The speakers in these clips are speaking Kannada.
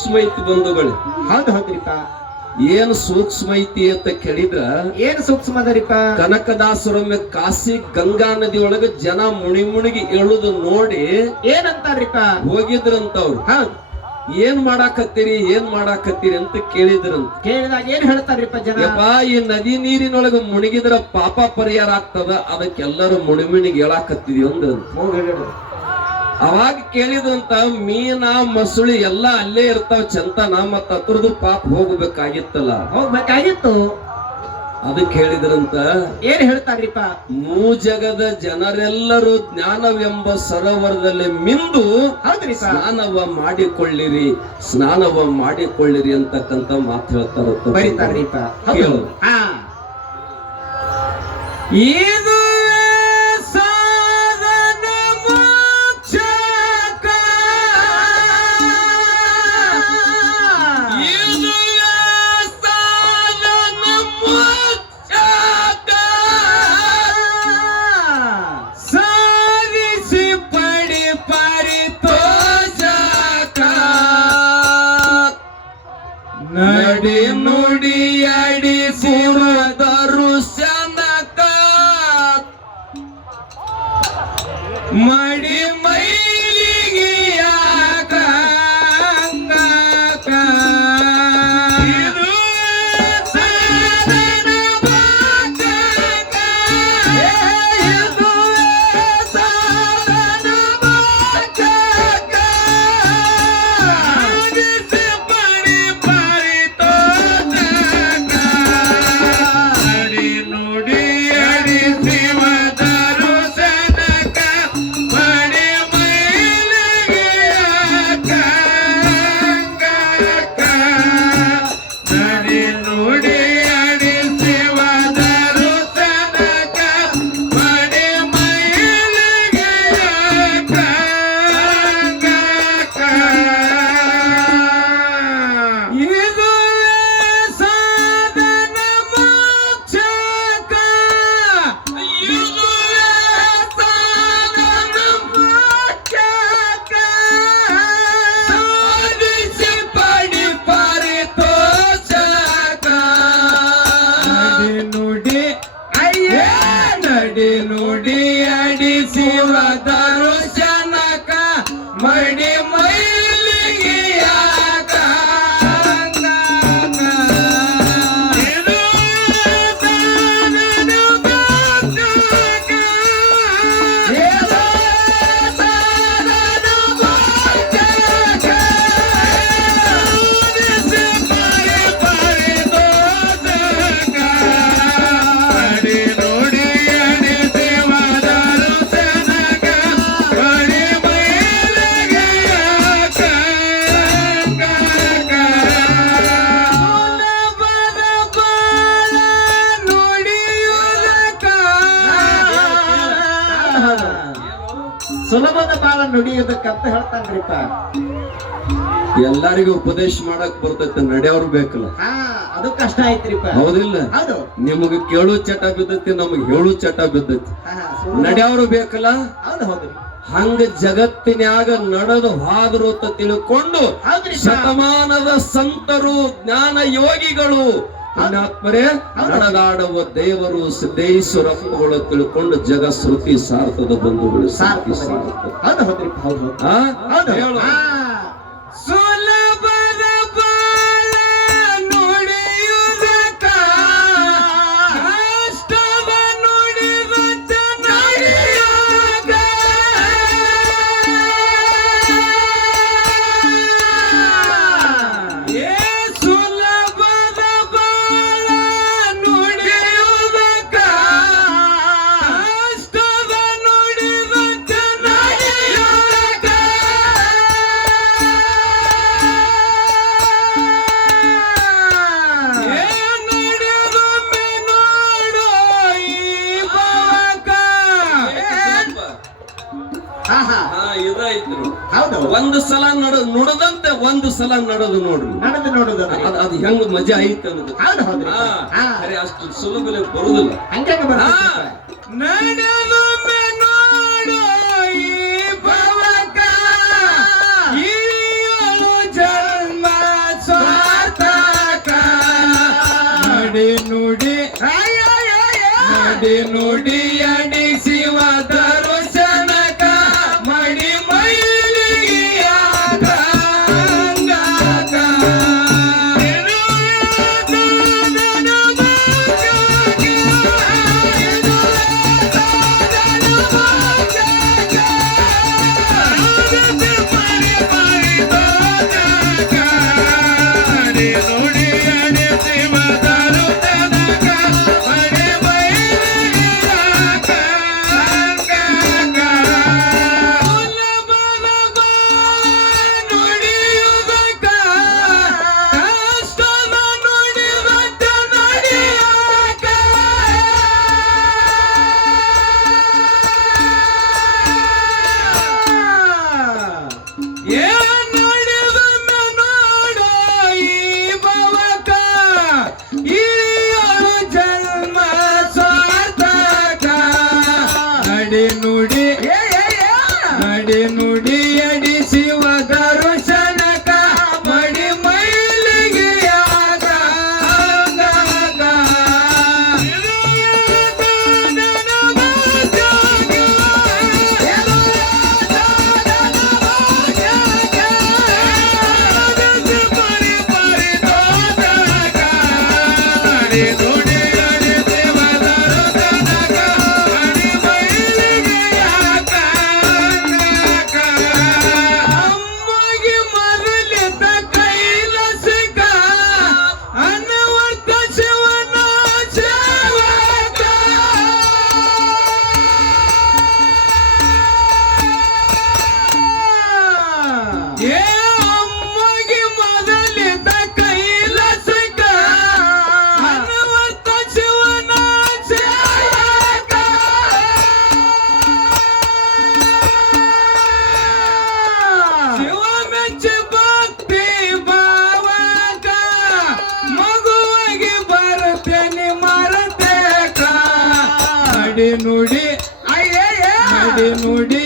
ಸೂಕ್ಷ್ಮ ಐತಿ ಬಂಧುಗಳು. ಹೌದು ಹೌದ್ರಿಪ್ಪ. ಏನು ಸೂಕ್ಷ್ಮ ಐತಿ ಅಂತ ಕೇಳಿದ್ರ ಏನ್ ಸೂಕ್ಷ್ಮ ಅದರಿಪ್ಪ? ಕನಕದಾಸರೊಮ್ಮೆ ಕಾಸಿ ಗಂಗಾ ನದಿ ಒಳಗ ಜನ ಮುಣಿ ಮುಣಿಗಿ ಎಳುದು ನೋಡಿ ಏನಂತಾರ್ರಿಪ್ಪ? ಹೋಗಿದ್ರಂತವ್ರು. ಹೌದು. ಏನ್ ಮಾಡಾಕತ್ತೀರಿ ಏನ್ ಮಾಡಾಕತ್ತೀರಿ ಅಂತ ಕೇಳಿದ್ರಂತ. ಕೇಳಿದಾಗ ಏನ್ ಹೇಳ್ತಾರಿಪ್ಪ ಜನಪ್ಪ ಈ ನದಿ ನೀರಿನೊಳಗ ಮುಣಿಗಿದ್ರ ಪಾಪ ಪರಿಹಾರ ಆಗ್ತದ ಅದಕ್ಕೆಲ್ಲರೂ ಮುಣಿಮಿಣಿಗೆ ಹೇಳಾಕತ್ತಿದ್ವಿ ಅಂದ್ರ. ಅವಾಗ ಕೇಳಿದಂತ ಮೀನ ಮಸುಳಿ ಎಲ್ಲಾ ಅಲ್ಲೇ ಇರ್ತಾವ ಚಂತನ ಮತ್ತ ಅದ್ರದ್ದು ಪಾಪ ಹೋಗ್ಬೇಕಾಗಿತ್ತಲ್ಲ. ಹೋಗ್ಬೇಕಾಗಿತ್ತು. ಅದಕ್ಕೆ ಹೇಳಿದ್ರಂತ ಏನ್ ಹೇಳ್ತಾರ್ರಿಪ್ಪ? ಮೂ ಜಗದ ಜನರೆಲ್ಲರೂ ಜ್ಞಾನವೆಂಬ ಸರೋವರದಲ್ಲಿ ಮಿಂದು ಹೌದ್ರಿ ಸ್ನಾನವ ಮಾಡಿಕೊಳ್ಳಿರಿ ಸ್ನಾನವ ಮಾಡಿಕೊಳ್ಳಿರಿ ಅಂತಕ್ಕಂತ ಮಾತು ಹೇಳ್ತಾರ ಬರೀತಾರ್ರಿಪ್ಪ. ಏನ್ ಹೌದು. ಹೇಳ್ತಾನ್ರಿಪ್ಪ ಎಲ್ಲರಿಗೂ ಉಪದೇಶ ಮಾಡಕ್ ಬರ್ತೈತೆ ನಡೆಯವ್ರು ಬೇಕಲ್ಲ. ಹಾ ಅದು ಕಷ್ಟ ಐತ್ರಿಪ್ಪ ಹೌದಿಲ್ಲ? ಹೌದು. ನಿಮಗ ಕೇಳು ಚಟ ಬಿದ್ದೈತಿ ನಮಗ್ ಹೇಳು ಚಟ ಬಿದ್ದೈತಿ. ನಡೆಯವ್ರು ಬೇಕಲ್ಲ? ಹೌದು ಹಂಗ ಜಗತ್ತಿನ್ಯಾಗ ನಡೆದು ಹಾದ್ರು ಅಂತ ತಿಳ್ಕೊಂಡು. ಶತಮಾನದ ಸಂತರು ಜ್ಞಾನ ಯೋಗಿಗಳು ಪುಣ್ಯಾತ್ಮರೇ ನಡೆದಾಡುವ ದೇವರು ಸಿದ್ದೇಶ್ವರಪ್ಪಗಳು ತಿಳ್ಕೊಂಡು ಜಗ ಶ್ರುತಿ ಸಾರ್ಥದ ಬಂಧುಗಳು ಸಾರ್ಥಿ ಸಾರ್ಥದ. ಹೌದು. ಒಂದು ಸಲ ನಡ ನುಡದಂತೆ ಒಂದು ಸಲ ನಡೆದು ನೋಡ್ರಿ ನಡೆದು ನೋಡುದ ಅದು. ಹೆಂಗ್ ಮಜಾ ಐತೆ ಅನ್ನೋದು. ಅರೆ ಅಷ್ಟು ಸುಲಭದಲ್ಲಿ ಬರುದಿಲ್ಲ. ಹಂಗಾಗಿ ಬರ ಈ ಭವಕ. ಜನ್ಮ ನಡಿ ನುಡಿ.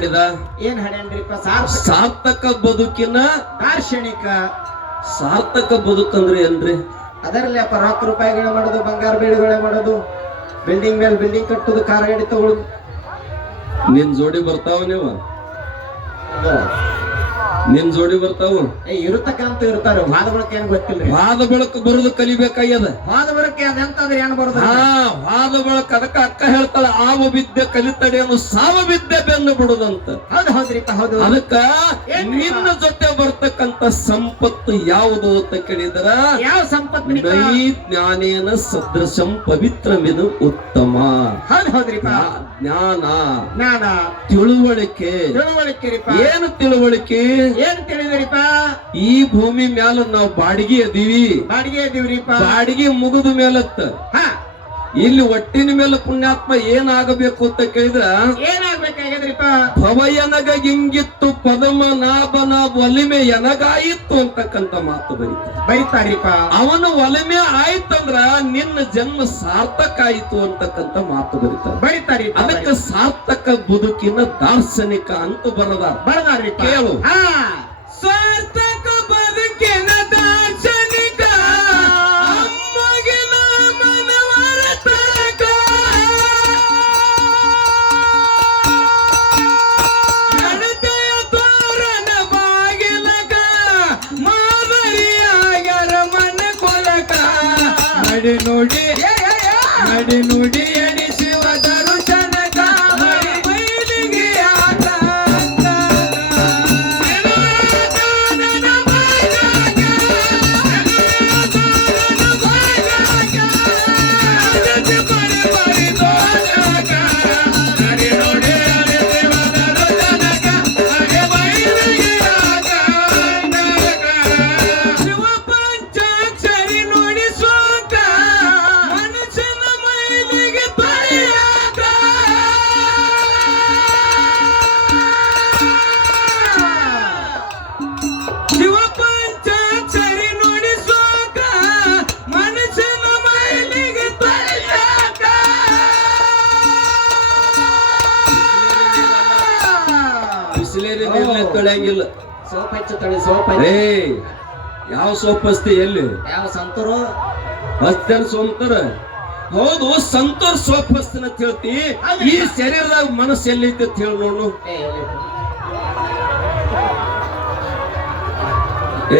ಹಾಡಿದ? ಏನ್ ಹಾಡ್ಯಾನ್ರಿಪ್ಪ? ಸಾರ್ಥಕ. ಬದುಕಿನ? ದಾರ್ಶನಿಕ. ಸಾರ್ಥಕ ಬದುಕಂದ್ರೆ ಏನ್ರಿ? ಅದರಲ್ಲಿ ಅಪ್ಪ ರೊಕ್ಕ ರೂಪಾಯಿಗಳ ಮಾಡೋದು ಬಂಗಾರ ಬೀಳುಗಳೆ ಮಾಡೋದು ಬಿಲ್ಡಿಂಗ್ ಮೇಲೆ ಬಿಲ್ಡಿಂಗ್ ಕಟ್ಟುದು ಕಾರ್ ಗಾಡಿ ತಗೊಳುದು. ನಿನ್ ಜೋಡಿ ಬರ್ತಾವ ನೀವ? ನಿನ್ ಜೋಡಿ ಬರ್ತಾವ. ಇರತಕ್ಕಂತ ಇರ್ತಾರೆ. ವಾದ ಬಳಕೆ ಏನ್ ಗೊತ್ತಿಲ್ಲ ವಾದ ಬಳಕ ಬರುದು ಕಲಿಬೇಕಾಗ್ಯದ ವಾದ ಬಳಕೆ ಅದಂತಂದ್ರೆ ಏನ್ ಬರೋದು? ಹಾ ವಾದ ಬಳಕ ಅದಕ್ಕ ಅಕ್ಕ ಹೇಳ್ತಾಳ ಆವ ವಿದ್ಯೆ ಕಲಿತಡೆಯನ್ನು ಸಾವ ವಿದ್ಯೆ ಬೆನ್ನು ಬಿಡುದಂತ. ಹೌದು ಹೌದ್ರಿ ಹೌದು ಅದಕ್ಕ? ನಿನ್ನ ಜೊತೆ ಬರ್ತಕ್ಕಂತ ಸಂಪತ್ತು ಯಾವುದು ಅಂತ ಕೇಳಿದ್ರ? ಯಾವ ಸಂಪತ್ತು ಈ ಜ್ಞಾನೇನ ಸದೃಶಂ ಪವಿತ್ರಮಿದು ಉತ್ತಮ. ಹೌದು ಹೌದ್ರಿ ಜ್ಞಾ- ಜ್ಞಾನ. ಜ್ಞಾನ. ತಿಳುವಳಿಕೆ. ತಿಳುವಳಿಕೆ ಏನು ತಿಳುವಳಿಕೆ? ಏನ್ ತಿಳಿದ್ರಿಪ್ಪ ಈ ಭೂಮಿ ಮ್ಯಾಲ ನಾವು ಬಾಡಿಗೆ ಅದೀವಿ ಬಾಡಿಗೆ ಇದೀವ್ರಿಪ್ಪ ಬಾಡಿಗೆ ಮುಗಿದ ಮೇಲತ್ತ. ಹಾ. ಇಲ್ಲಿ ಒಟ್ಟಿನ ಮೇಲೆ ಪುಣ್ಯಾತ್ಮ ಏನಾಗಬೇಕು ಅಂತ ಕೇಳಿದ್ರ ಏನಾಗ್ಬೇಕಾಗ್ಯದ್ರಿಪ್ಪ? ಭವ ಎನಗ ಹಿಂಗಿತ್ತು ಪದಮನಾಭನ ಒಲಿಮೆ ಎನಗಾಯಿತ್ತು ಅಂತಕ್ಕಂತ ಮಾತು ಬರೀತಾರೆ. ಬೈತಾರಿಪ್ಪ ಅವನ ಒಲಿಮೆ ಆಯ್ತಂದ್ರ ನಿನ್ನ ಜನ್ಮ ಸಾರ್ಥಕ ಆಯಿತು ಅಂತಕ್ಕಂತ ಮಾತು ಬರೀತ ಬರೀತಾರಿ ಅದಕ್ಕೆ ಸಾರ್ಥಕ ಬದುಕಿನ ದಾರ್ಶನಿಕ ಅಂತ ಬರದ ಬರದಾರಿ ಕೇಳು. ಸಾರ್ಥಕ ಬದುಕಿನ ಏ ಯಾವ ಸೋಪ್ ಹಸ್ತಿ ಎಲ್ಲಿ? ಯಾವ ಸಂತರು? ಹಸ್ತೇನ್ ಸೋಂತರ. ಹೌದು ಸಂತರ್ ಸೋಪ್ ತಿಳ್ತಿ. ಅಂತ ಹೇಳ್ತಿ ಈ ಶರೀರದಾಗ ಮನಸ್ಸು ಎಲ್ಲೈತಿ ಅಂತ ಹೇಳಿ ನೋಡು.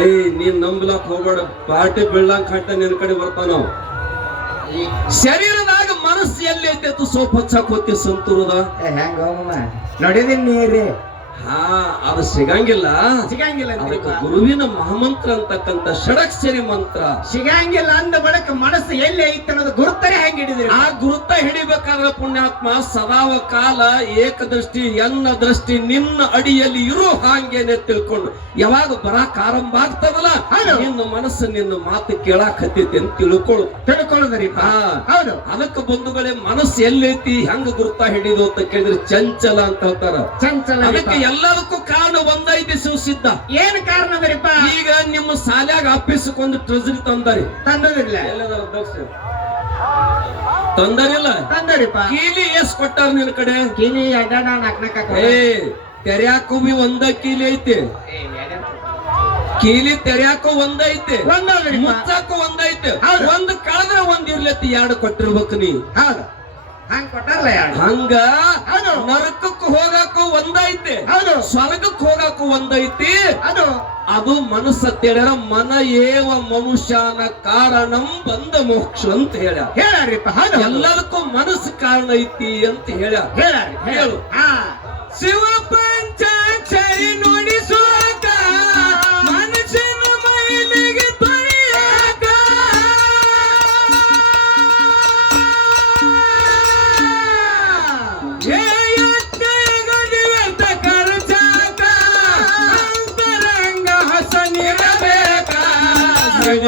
ಏಯ್ ನೀನ್ ನಂಬ್ಲಾಕ್ ಹೋಗ್ಬೇಡ. ಪಾರ್ಟಿ ಬೀಳ್ಲಾಕ್ ಕಟ್ಟ ನಿನ್ ಕಡೆ ಬರ್ತಾನ. ಶರೀರದಾಗ ಮನಸ್ಸು ಎಲ್ಲಿ ಅಂತ ಸೋಪ್ ಹಚ್ಚಾಕ್ ಹೋಗ್ತಿ ಸಂತೂರದ? ಹೆಂಗ ನೋಡಿದೀನಿ ನೀರಿ. ಹಾ ಅದು ಸಿಗಂಗಿಲ್ಲ. ಸಿಗಂಗಿಲ್ಲ ಅದಕ್ಕೆ ಗುರುವಿನ ಮಹಾಮಂತ್ರ ಅಂತಕ್ಕಂತ ಷಡಕ್ಷರಿ ಮಂತ್ರ. ಸಿಗಂಗಿಲ್ಲ ಅಂದ ಬಳಿಕ ಮನಸ್ಸು ಎಲ್ಲಿ ಐತೆ ಅನ್ನೋದು ಗುರುತರೆ ಹೆಂಗ್ ಹಿಡಿದ್ರಿ ಆ ಗುರುತ ಹಿಡಿಬೇಕಾದ್ರೆ ಪುಣ್ಯಾತ್ಮ ಸದಾವ ಕಾಲ ಏಕದೃಷ್ಟಿ ಎನ್ನ ದೃಷ್ಟಿ ನಿನ್ನ ಅಡಿಯಲ್ಲಿ ಇರು ಹಾಂಗೇನೆ ತಿಳ್ಕೊಂಡು. ಯಾವಾಗ ಬರಾಕ್ ಆರಂಭ ಆಗ್ತದಲ್ಲ. ನಿನ್ನ ಮನಸ್ಸು ನಿನ್ನ ಮಾತು ಕೇಳಾಕ್ ಹತ್ತೈತಿ ಅಂತ ತಿಳ್ಕೊಳ್ಳು ತಿಳ್ಕೊಳ್ಳೋದ್ರಿ ಹಾ. ಹೌದು. ಅದಕ್ಕೆ ಬಂಧುಗಳೇ ಮನಸ್ಸು ಎಲ್ಲೈತಿ ಹೆಂಗ ಗುರುತ ಹಿಡಿದು ಅಂತ ಕೇಳಿದ್ರೆ ಚಂಚಲ ಅಂತ ಹೇಳ್ತಾರ. ಚಂಚಲ ಅದಕ್ಕೆ ಎಲ್ಲದಕ್ಕೂ ಕಾರಣ ಒಂದೈತಿ ಸಿದ್ಧ ಏನ್ ಕಾರಣ ಅದರಿಪ್ಪ? ಈಗ ನಿಮ್ಮ ಸಾಲ್ಯಾಗ ಆಫೀಸ್ಕೊಂದು ಟ್ರೆಜರಿ ತಂದರಿ. ತಂದದಿಲ್ಲ ಎಲ್ಲದರ ತಂದಾರಿಲ್ಲ. ತಂದರಿಪ್ಪ. ಕೀಲಿ ಎಸ್ ಕೊಟ್ಟಾರ ನಿನ್ ಕಡೆ. ಕೀಲಿ ಅಡ್ಡಾಡ ಏ ತೆರ್ಯಾಕು ಬಿ ಒಂದ ಕೀಲಿ ಐತಿ. ಕೀಲಿ ತೆರ್ಯಾಕು ಒಂದೈತೆ ಐತಿ. ಮುಚ್ಚಾಕು ಒಂದ ಐತಿ. ಒಂದ್ ಕಳೆದ್ರೆ ಒಂದ್ ಇರ್ಲತ್ತಿ ಎರಡು ಕೊಟ್ಟಿರ್ಬೇಕು ನೀ. ಹೌದು. ಹಂಗ್ ಕೊಟ್ಟಾರಲ್ಲ ಹಂಗ ಹೌದು. ನರಕಕ್ಕೆ ಹೋಗಾಕು ಒಂದ ಐತಿ ಹೌದು. ಸ್ವರ್ಗಕ್ಕೆ ಹೋಗಾಕು ಒಂದೈತಿ. ಅದು ಅದು ಮನಸ್ಸ ತಿಳಿಯರ ಮನ ಏವ ಮನುಷ್ಯನ ಕಾರಣಂ ಬಂದ ಮೋಕ್ಷ ಅಂತ ಹೇಳ ಹೇಳಾರಿಪ್ಪ ಹೌದು. ಎಲ್ಲದಕ್ಕೂ ಮನಸ್ಸು ಕಾರಣ ಐತಿ ಅಂತ ಹೇಳ ಹೇಳಾರಿ ಹೇಳು. ಶಿವ ಪಂಚಾಕ್ಷರಿ ನುಡಿಸುವಾಗ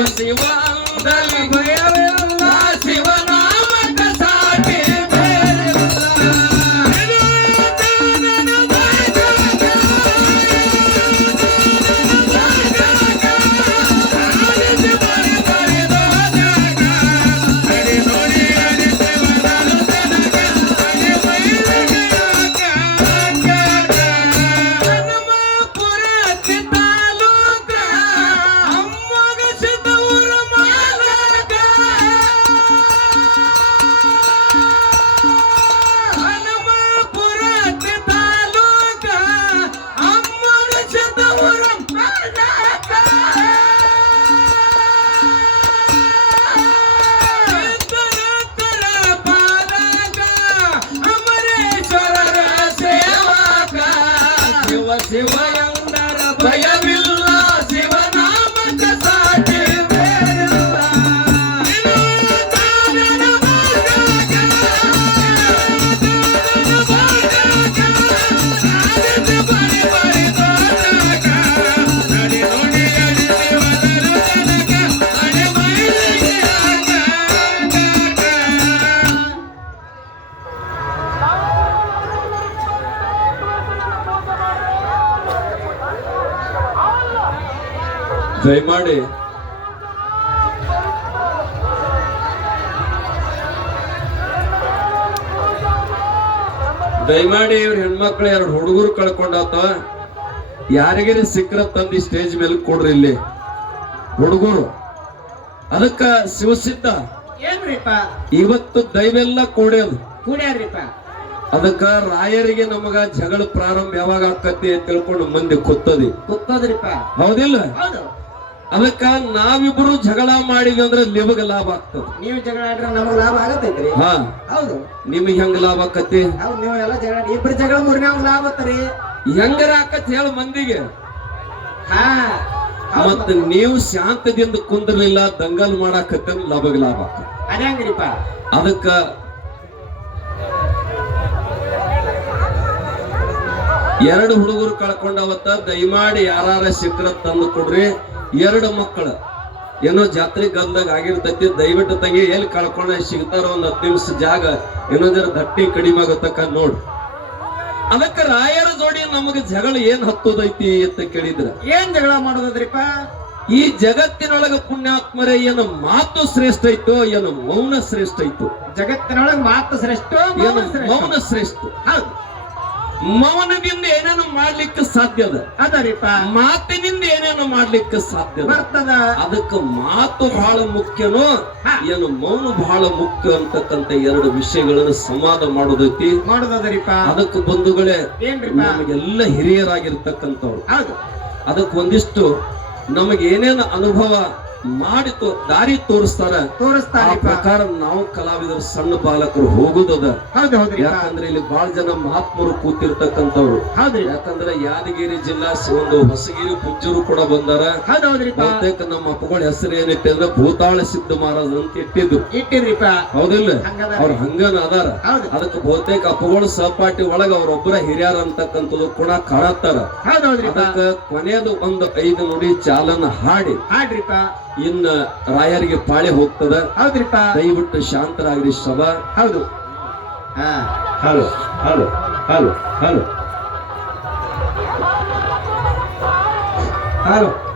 ಶಿವ ದಯಮಾಡಿ ದಯಮಾಡಿ ಇವ್ರ ಹೆಣ್ಮಕ್ಳು ಎರಡು ಹುಡುಗರು ಕಳ್ಕೊಂಡಾತ ಯಾರಿಗಾರ ಸಿಕ್ಕ್ರ ತಂದು ಸ್ಟೇಜ್ ಮೇಲೆ ಕೊಡ್ರಿ ಇಲ್ಲಿ. ಹುಡುಗರು ಅದಕ್ಕ ಶಿವಸಿದ್ಧ. ಇವತ್ತು ದೈವೆಲ್ಲ ಕೂಡ್ಯದು. ಅದಕ್ಕ ರಾಯರಿಗೆ ನಮಗ ಜಗಳ ಪ್ರಾರಂಭ ಯಾವಾಗ ಆಕತಿ ಅಂತ ತಿಳ್ಕೊಂಡು ಮಂದಿ ಗೊತ್ತದ್ರಿಪ್ಪ ಹೌದಿಲ್ಲ? ಹೌದು. ಅದಕ್ಕ ನಾವಿಬ್ರು ಜಗಳ ಮಾಡಿದ್ವಿ ಅಂದ್ರೆ ನಿಮಗ ಲಾಭ ಆಗ್ತದ. ನೀವು ಜಗಳ ಆಡ್ರೆ ನಮಗ್ ಲಾಭ ಆಗತ್ತೈತ್ರಿ? ಹಾ. ಹೌದು. ನಿಮಗ್ ಹೆಂಗ್ ಲಾಭ ಆಕತ್ತಿ? ಹೌದು ನೀವು ಎಲ್ಲ ಜಗಳ ಇಬ್ರು ಜಗಳ ಮೂರನೇ ಲಾಭ ಆತರಿ ಹೆಂಗರ ಆಕತ್ ಹೇಳ ಮಂದಿಗೆ. ಹಾ ಮತ್ತ ನೀವು ಶಾಂತದಿಂದ ಕುಂದಿರ್ಲಿಲ್ಲ ದಂಗಲ್ ಮಾಡಾಕತ್ತ ಲಾಭಗ್ ಲಾಭ ಆಕತ್ ಅದಂಗ್ರಿಪ್ಪ ಅದಕ್ಕ ಎರಡು ಹುಡುಗರು ಕಳ್ಕೊಂಡವತ್ತ ದಯಮಾಡಿ ಯಾರ ಶಿಖರ ತಂದು ಕೊಡ್ರಿ. ಎರಡು ಮಕ್ಕಳು. ಏನೋ ಜಾತ್ರೆ ಗಂಧಾಗ ಆಗಿರ್ತೈತಿ ದಯವಿಟ್ಟು ತಂಗಿ ಎಲ್ಲಿ ಕಳ್ಕೊಂಡ ಸಿಗ್ತಾರ ಒಂದ್ ಹತ್ತು ನಿಮಿಷ ಜಾಗ ಏನೋ ಜರ ದಟ್ಟಿ ಕಡಿಮೆ ಆಗತಕ್ಕ ನೋಡ್. ಅದಕ್ಕ ರಾಯರ ಜೋಡಿ ನಮಗ ಜಗಳ ಏನ್ ಹತ್ತೋದೈತಿ ಅಂತ ಕೇಳಿದ್ರ. ಏನ್ ಜಗಳ ಮಾಡೋದ್ರಿಪ್ಪ ಈ ಜಗತ್ತಿನೊಳಗ ಪುಣ್ಯಾತ್ಮರೇ ಏನು ಮಾತು ಶ್ರೇಷ್ಠ ಐತೋ ಏನು ಮೌನ ಶ್ರೇಷ್ಠ ಐತೋ. ಜಗತ್ತಿನೊಳಗ ಮಾತು ಶ್ರೇಷ್ಠ ಏನು ಮೌನ ಶ್ರೇಷ್ಠ. ಮೌನ ಶ್ರೇಷ್ಠ. ಹೌದು. ಮೌನದಿಂದ ಏನೇನು ಮಾಡ್ಲಿಕ್ಕೆ ಸಾಧ್ಯ ಅದ? ಅದರಿಪ ಮಾತಿನಿಂದ ಏನೇನು ಮಾಡ್ಲಿಕ್ಕೆ ಸಾಧ್ಯ ಬರ್ತದ. ಅದಕ್ಕೆ ಮಾತು ಬಹಳ ಮುಖ್ಯನೋ? ಏನು ಮೌನ ಬಹಳ ಮುಖ್ಯ ಅಂತಕ್ಕಂತ ಎರಡು ವಿಷಯಗಳನ್ನು ಸಂವಾದ ಮಾಡೋದೈತಿ. ಮಾಡೋದದ್ರಿಪ್ಪ. ಅದಕ್ಕೆ ಬಂಧುಗಳೇ ನಮಗೆಲ್ಲ ಹಿರಿಯರಾಗಿರ್ತಕ್ಕಂಥವ್ರು. ಅದಕ್ಕೆ ಒಂದಿಷ್ಟು ನಮಗೆ ಏನೇನು ಅನುಭವ ಮಾಡಿ ತೋ ದಾರಿ ತೋರಿಸ್ತಾರ. ಆ ತೋರಿಸ್ತಾರಿಪ್ಪ ಪ್ರಕಾರ ನಾವು ಕಲಾವಿದರು ಸಣ್ಣ ಬಾಲಕರು ಹೋಗುದದ. ಯಾಕಂದ್ರೆ ಇಲ್ಲಿ ಬಹಳ ಜನ ಮಹಾತ್ಮರು ಕೂತಿರ್ತಕ್ಕಂಥವ್ರು. ಯಾಕಂದ್ರೆ ಯಾದಗಿರಿ ಜಿಲ್ಲಾ ಒಂದು ಹೊಸಗಿರಿ ಪೂಜ್ಯರು ಕೂಡ ಬಂದಾರ. ಬಹುತೇಕ ನಮ್ಮ ಅಪ್ಪಗಳ ಹೆಸರು ಏನಿಟ್ಟೆ ಅಂದ್ರೆ ಭೂತಾಳ ಸಿದ್ಧ ಮಹಾರಾಜ್ ಅಂತ ಇಟ್ಟಿದ್ದು. ಇಟ್ಟಿದ್ರಿಪ ಹೌದಿಲ್ಲ? ಅವ್ರ ಹಂಗನ ಅದಾರ. ಅದಕ್ಕೆ ಬಹುತೇಕ ಅಪ್ಪಗಳು ಸಹಪಾಠಿ ಒಳಗ ಅವ್ರೊಬ್ಬರ ಹಿರಿಯರ ಅಂತಕ್ಕಂಥದ್ದು ಕೂಡ ಕಾಣತ್ತಾರ. ಅದಕ್ಕೆ ಕೊನೆಯದು ಒಂದು ಐದು ನುಡಿ ಚಾಲನ ಹಾಡಿ. ಹಾಡ್ರಿಪ್ಪ ಇನ್ನ ರಾಯರಿಗೆ ಪಾಳೆ ಹೋಗ್ತದ. ಹೌದ್ರಿಪ್ಪ. ದಯವಿಟ್ಟು ಶಾಂತರಾಗ್ರಿ ಸಭಾ ಹೌದು. ಹಾ. Hello hello hello hello. Hello.